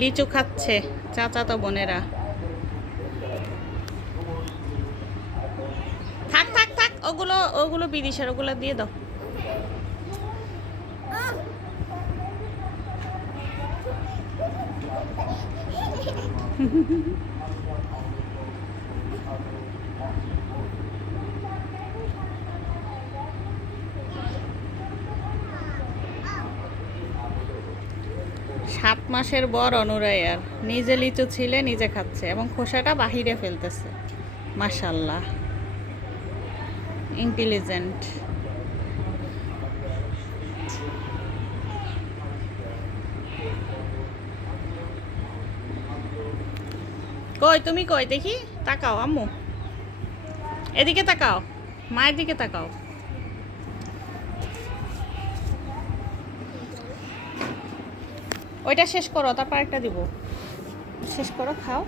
লিচু খাচ্ছে চাচাতো বোনেরা। থাক থাক থাক, ওগুলো ওগুলো বিদিশার, ওগুলো দিয়ে দাও। সাত মাসের বর অনুরায়ার নিজে লিচু ছিলে নিজে খাচ্ছে এবং খোসাটা বাহিরে ফেলতেছে। মাশাল্লাহ, ইন্টেলিজেন্ট। কই তুমি, কই দেখি, তাকাও আম্মু, এদিকে তাকাও, মায়ের দিকে তাকাও। ওইটা শেষ করো, তারপর একটা দিব। শেষ করো, খাও।